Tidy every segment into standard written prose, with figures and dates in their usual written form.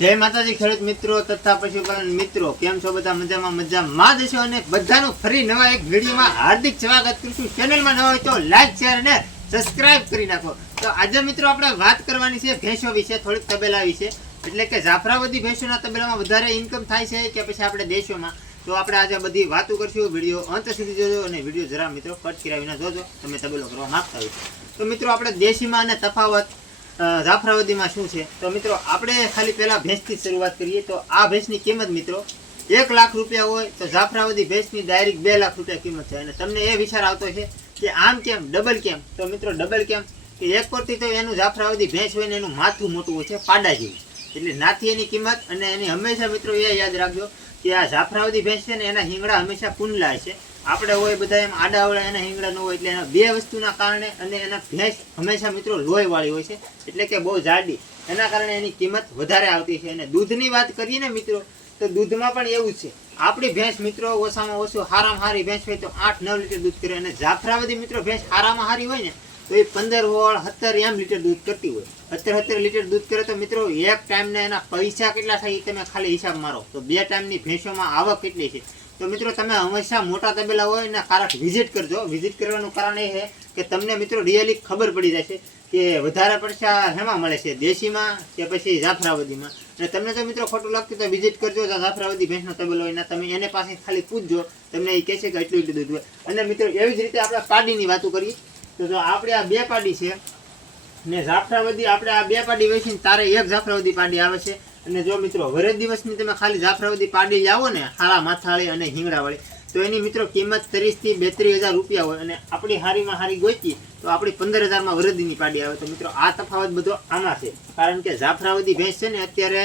જય માતાજી ખેડૂત મિત્રો તથા પશુપાલન મિત્રો, કેમ છો બધા? મજામાં જશો અને બધાનું ફરી નવા એક વિડીયોમાં હાર્દિક સ્વાગત કરું છું. ચેનલમાં નવા હોય તો લાઈક શેર અને સબસ્ક્રાઇબ કરી નાખો. તો આજે મિત્રો આપણે વાત કરવાની છે ભેંસો વિશે, થોડીક તબેલા વિશે, એટલે કે જાફરાબાદી ભેંસોના તબેલામાં વધારે ઇન્કમ થાય છે કે પછી આપણે દેશોમાં. તો આપણે આજે બધી વાતો કરશું. વિડીયો અંત સુધી જોજો અને વિડીયો જરા મિત્રો કટ કરાવીને જોજો તમે તબેલો કરવા માંગતા હોય. તો મિત્રો આપણે દેશીમાં અને તફાવત જાફરાબાદીમાં શું છે? તો મિત્રો આપણે ખાલી પહેલા ભેંસથી શરૂઆત કરીએ. તો આ ભેંસની કિંમત મિત્રો 1 લાખ રૂપિયા હોય તો જાફરાબાદી ભેંસની ડાયરેક્ટ 2 લાખ રૂપિયા કિંમત છે. અને તમને એ વિચાર આવતો છે કે આમ કેમ, ડબલ કેમ? તો મિત્રો ડબલ કેમ કે એક પરથી તો એનું જાફરાબાદી ભેંસ હોય ને એનું માથું મોટું હોય છે પાડા જેવું, એટલે નાથી એની કિંમત. અને એની હંમેશા મિત્રો એ યાદ રાખજો કે આ જાફરાબાદી ભેંસ છે ને એના હિંગડા હંમેશા કુંડલા છે. આપણે હોય બધા એમ આડાવડા, એના હિંગડા ન હોય, એટલે એના બે વસ્તુના કારણે. અને એના ભેંસ હંમેશા મિત્રો લોહીવાળી હોય છે, એટલે કે બહુ જાડી, એના કારણે એની કિંમત વધારે આવતી છે. અને દૂધની વાત કરીએ ને મિત્રો, તો દૂધમાં પણ એવું જ છે. આપણી ભેંસ મિત્રો ઓછામાં ઓછું હારામાં હારી ભેંસ હોય તો 8-9 લીટર દૂધ કરે. અને જાફરાબાદી મિત્રો ભેંસ હારામાં હારી હોય ને તો એ 15-17 એમ લીટર દૂધ કરતી હોય. 17 લીટર દૂધ કરે તો મિત્રો એક ટાઈમના એના પૈસા કેટલા થાય એ તમે ખાલી હિસાબ મારો. તો 2 ટાઈમની ભેંસોમાં આવક કેટલી છે? તો મિત્રો તમે હંમેશા મોટા તબેલા હોય ને કારક વિઝિટ કરજો. વિઝિટ કરવાનું કારણ એ છે કે તમને મિત્રો રિયલી ખબર પડી જશે કે વધારે પૈસા હેમાં મળે છે, દેશીમાં કે પછી જાફરાબાદીમાં. અને તમને તો મિત્રો ખોટું લાગતું તો વિઝિટ કરજો. જાફરાબાદી ભેંસનો તબેલો હોય ને તમે એને પાસે ખાલી પૂછજો, તમને એ કહેશે કે એટલું દૂધ હોય. અને મિત્રો એવી જ રીતે આપણે પાડીની વાતો કરીએ તો જો આપણે આ 2 પાડી છે ને જાફરાબાદી, આપણે આ 2 પાડી વેચીને તારે એક જાફરાબાદી પાડી આવે છે. અને જો મિત્રો વરસ દિવસની તમે ખાલી જાફરાબાદી પાડી લાવો ને હારા માથાળી અને હિંગડાવાળી, તો એની મિત્રો કિંમત 30,000 થી 32,000 રૂપિયા હોય. અને આપણી હારીમાં હારી ગોચી તો આપણી 15,000માં વરદીની પાડી આવે. તો મિત્રો આ તફાવત બધો આમાં છે, કારણ કે જાફરાબાદી ભેંસ છે ને અત્યારે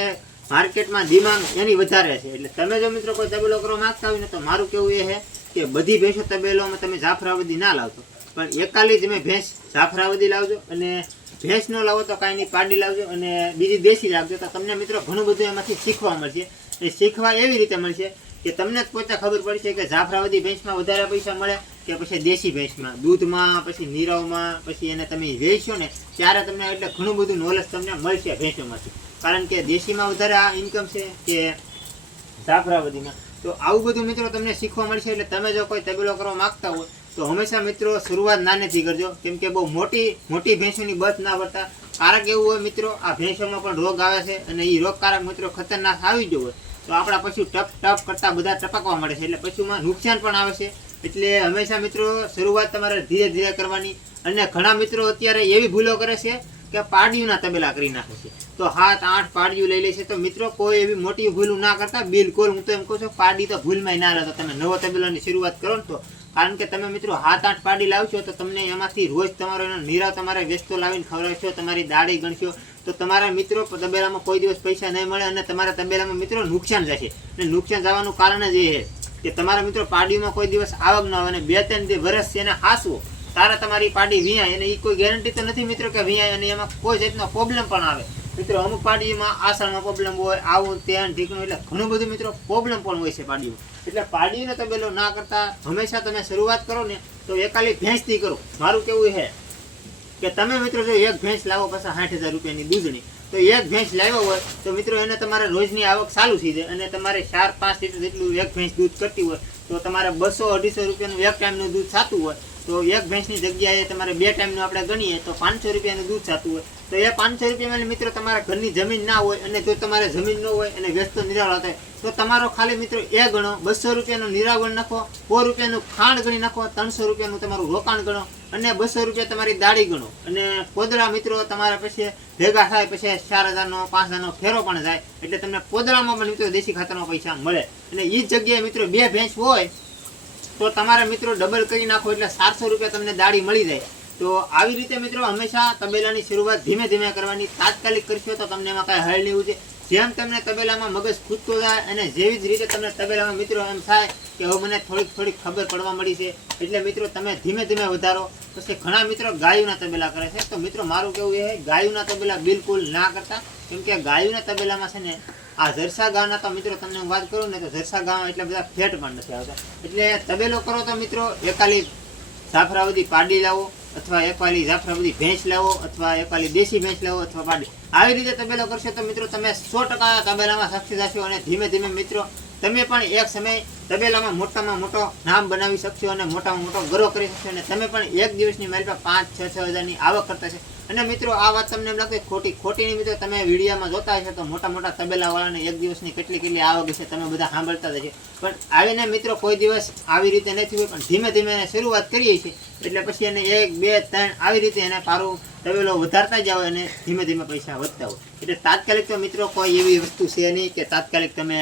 માર્કેટમાં ડિમાન્ડ એની વધારે છે. એટલે તમે જો મિત્રો કોઈ તબેલો કરવા માંગતા હોય ને તો મારું કેવું એ છે કે બધી ભેંસો તબેલોમાં તમે જાફરાબાદી ના લાવતો, પણ એકાલી તમે ભેંસ જાફરાબાદી લાવજો. અને ભેંસ ન લાવો તો કાંઈ નહીં, પાડી લાવજો અને બીજી દેશી લાવજો. તો તમને મિત્રો ઘણું બધું એમાંથી શીખવા મળશે. એ શીખવા એવી રીતે મળશે કે તમને જ પોતે ખબર પડશે કે જાફરાબાદી ભેંસમાં વધારે પૈસા મળે કે પછી દેશી ભેંસમાં, દૂધમાં, પછી નીરવમાં. પછી એને તમે વેચશો ને ત્યારે તમને એટલે ઘણું બધું નોલેજ તમને મળશે ભેંસોમાંથી, કારણ કે દેશીમાં વધારે આ ઇન્કમ છે કે જાફરાબાદીમાં. તો આવું બધું મિત્રો તમને શીખવા મળશે. એટલે તમે જો કોઈ તબેલો કરવા માગતા હોય તો હંમેશા મિત્રો શરૂઆત નાનેથી કરજો, કેમ કે બહુ મોટી ભેંસોની બસ ના વળતા. કારક એવું હોય મિત્રો આ ભેંસોમાં પણ રોગ આવે છે, અને એ રોગકારક મિત્રો ખતરનાક આવી ગયો હોય તો આપણા પશુ ટપ કરતા બધા ટપકવા મળે છે, એટલે પશુમાં નુકસાન પણ આવે છે. એટલે હંમેશા મિત્રો શરૂઆત તમારે ધીરે ધીરે કરવાની. અને ઘણા મિત્રો અત્યારે એવી ભૂલો કરે છે કે પાડીઓના તબેલા કરી નાખે છે, તો 7-8 પાડીઓ લઈ લે છે. તો મિત્રો કોઈ એવી મોટી ભૂલ ના કરતા, બિલકુલ. હું તો એમ કહું છું પાડી તો ભૂલમાં ના લેતા. તમે નવો તબેલાની શરૂઆત કરો ને તો, કારણ કે તમે મિત્રો 7-8 પાડી લાવશો તો તમને એમાંથી રોજ તમારો એનો નીરાવ તમારે વેચતો લાવીને ખવડાવશો, તમારી દાડી ગણશો, તો તમારા મિત્રો તબેલામાં કોઈ દિવસ પૈસા નહીં મળે અને તમારા તબેલામાં મિત્રો નુકસાન જશે. અને નુકસાન જવાનું કારણ જ એ છે કે તમારા મિત્રો પાડીમાં કોઈ દિવસ આવક ન આવે અને 2-3 વર્ષ એને હાંસવો તારા તમારી પાડી વિયાય. અને એ કોઈ ગેરંટી તો નથી મિત્રો કે વિયાય અને એમાં કોઈ જાતનો પ્રોબ્લેમ પણ આવે. મિત્રો અમુક પાડીમાં આસળમાં પ્રોબ્લેમ હોય, આવું ત્યાં ઠીકનું, એટલે ઘણું બધું મિત્રો પ્રોબ્લેમ પણ હોય છે પાડીમાં. એટલે પાડીનો તબેલો ના કરતા હંમેશા તમે શરૂઆત કરો ને તો એકાલી ભેંસથી કરો. મારું કેવું છે કે તમે મિત્રો જો એક ભેંસ લાવો પછી 60,000 રૂપિયાની દૂધની, તો એક ભેંસ લાવ્યો હોય તો મિત્રો એને તમારે રોજની આવક ચાલુ થઈ જાય. અને તમારે 4-5 લીટર જેટલું એક ભેંસ દૂધ કરતી હોય તો તમારે 200-250 રૂપિયાનું એક ટાઈમનું દૂધ થતું હોય. તો એક ભેંસની જગ્યાએ તમારે 2 ટાઈમનું આપણે ગણીએ તો 500 રૂપિયાનું દૂધ થતું હોય. તો એ 500 રૂપિયામાં મિત્રો તમારા ઘરની જમીન ના હોય, અને જો તમારે જમીન ન હોય અને વ્યસ્ત નિરાવળ થાય તો તમારો ખાલી મિત્રો એ ગણો 200 રૂપિયાનું નિરાવણ નાખો, 100 રૂપિયાનું ખાંડ ગણી નાખો, 300 રૂપિયાનું તમારું રોકાણ ગણો, અને 200 રૂપિયા તમારી દાડી ગણો. અને પોદળા મિત્રો તમારા પછી ભેગા થાય પછી 4,000નો 5,000નો ફેરો પણ જાય. એટલે તમને પોદળામાં પણ મિત્રો દેશી ખાતરમાં પૈસા મળે. અને એ જ જગ્યાએ મિત્રો 2 ભેંસ હોય તો તમારા મિત્રો ડબલ કરી નાખો એટલે 400 રૂપિયા તમને દાડી મળી જાય. તો આવી રીતે મિત્રો હંમેશા તબેલાની શરૂઆત ધીમે ધીમે કરવાની. તાત્કાલિક કરશો તો તમને એમાં કાંઈ હળ નહીં ઉજે. જેમ તમને તબેલામાં મગજ ખૂટતો જાય અને જેવી જ રીતે તમને તબેલામાં મિત્રો એમ થાય કે હવે મને થોડીક ખબર પડવા મળી છે, એટલે મિત્રો તમે ધીમે ધીમે વધારો. પછી ઘણા મિત્રો ગાયોના તબેલા કરે છે. તો મિત્રો મારું કેવું એ ગાયોના તબેલા બિલકુલ ના કરતા, કેમ કે ગાયોના તબેલામાં છે ને આ જરસા ગામના તો મિત્રો તમને હું વાત કરું ને તો જરસા ગામમાં એટલા બધા ફેટ પણ નથી આવતા. એટલે તબેલો કરો તો મિત્રો એકાલી જાફરાબાદી પાડી લાવો, અથવા એકાલી જાફરાબાદી ભેંસ લાવો, અથવા એકાલી દેશી ભેંસ લાવો, અથવા પાડી. આવી રીતે તબેલો કરશો તો મિત્રો તમે 100% તબેલામાં સક્સેસ થશો અને ધીમે ધીમે મિત્રો તમે પણ એક સમય તબેલામાં મોટામાં મોટો નામ બનાવી શકશો અને મોટામાં મોટો ગ્રો કરી શકશો અને તમે પણ એક દિવસની મારી પાસે 5-6 હજારની આવક કરતા છે. અને મિત્રો આ વાત તમને એમ લાગે ખોટીની મિત્રો તમે વિડીયોમાં જોતા હશો તો મોટા મોટા તબેલાવાળાને એક દિવસની કેટલી આવક છે તમે બધા સાંભળતા જ હશો. પણ આવીને મિત્રો કોઈ દિવસ આવી રીતે નથી હોય, પણ ધીમે ધીમે એને શરૂઆત કરીએ છીએ એટલે પછી એને 1, 2, 3 આવી રીતે એને પારું તબેલો વધારતા જાવ અને ધીમે ધીમે પૈસા વધતા હોય. એટલે તાત્કાલિક તો મિત્રો કોઈ એવી વસ્તુ છે નહીં કે તાત્કાલિક તમે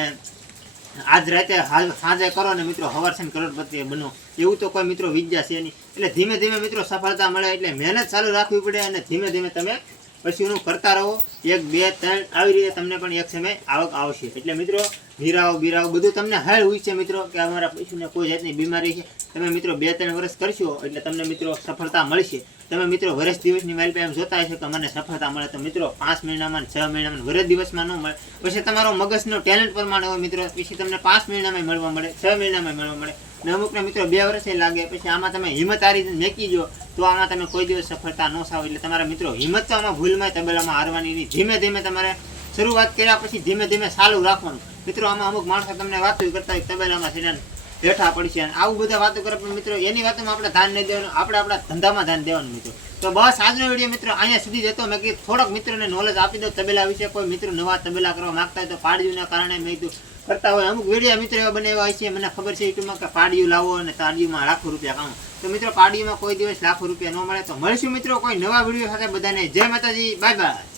આજ રાતે સાંજે કરો ને મિત્રો હવારસન કરોડપતિ બનો, એવું તો કોઈ મિત્રો વિદ્યા છે નહીં. એટલે ધીમે ધીમે મિત્રો સફળતા મળે એટલે મહેનત ચાલુ રાખવી પડે અને ધીમે ધીમે તમે પછી એનું કરતા રહો. 1, 2, 3 આવી રીતે તમને પણ એક સમય આવક આવશે. એટલે મિત્રો બીરાવ બધું તમને હાલ હોય છે મિત્રો કે અમારા પશુને કોઈ જાતની બીમારી છે, તમે મિત્રો 2-3 વર્ષ કરશો એટલે તમને મિત્રો સફળતા મળશે. તમે મિત્રો વર્ષ દિવસની મારી પાસે એમ જોતા હશો કે મને સફળતા મળે, તો મિત્રો 5 મહિનામાં 6 મહિનામાં વર્ષ દિવસમાં ન મળે. પછી તમારો મગજનો ટેલેન્ટ પ્રમાણે હોય મિત્રો, પછી તમને 5 મહિનામાં મળવા મળે, 6 મહિનામાં મળવા મળે ને અમુકને મિત્રો 2 વર્ષે લાગે. પછી આમાં તમે હિંમત આ રીતે મેકી જો તો આમાં તમે કોઈ દિવસ સફળતા ન થાવ. એટલે તમારા મિત્રો હિંમત તો આમાં ભૂલમાં તબેલામાં હારવાની નહીં. ધીમે ધીમે તમારે શરૂઆત કર્યા પછી ધીમે ધીમે ચાલુ રાખવાનું. મિત્રો આમાં અમુક માણસો તમને વાતો કરતા હોય તબેલામાં સીધા બેઠા પડશે અને આવું બધા વાતો કરે, પણ મિત્રો એની વાતોમાં આપણે ધ્યાન નહીં દેવાનું, આપણે આપણા ધંધામાં ધ્યાન દેવાનું મિત્રો. તો બસ આજનો વિડીયો મિત્રો અહીંયા સુધી જતો. મેં કીધું થોડોક મિત્રોને નોલેજ આપી દો તબેલા વિશે. કોઈ મિત્રો નવા તબેલા કરવા માંગતા હોય તો પાડ્યુંના કારણે મેં કીધું કરતા હોય. અમુક વિડીયો મિત્રો એવા બનાવ્યા હોય છે, મને ખબર છે યુટ્યુબમાં કે પાડ્યું લાવો અને પાડ્યુંમાં લાખો રૂપિયા કામો. તો મિત્રો પાડ્યુંમાં કોઈ દિવસ લાખો રૂપિયા ન મળે. તો મળીશું મિત્રો કોઈ નવા વિડીયો સાથે. બધાને જય માતાજી, બાય બાય.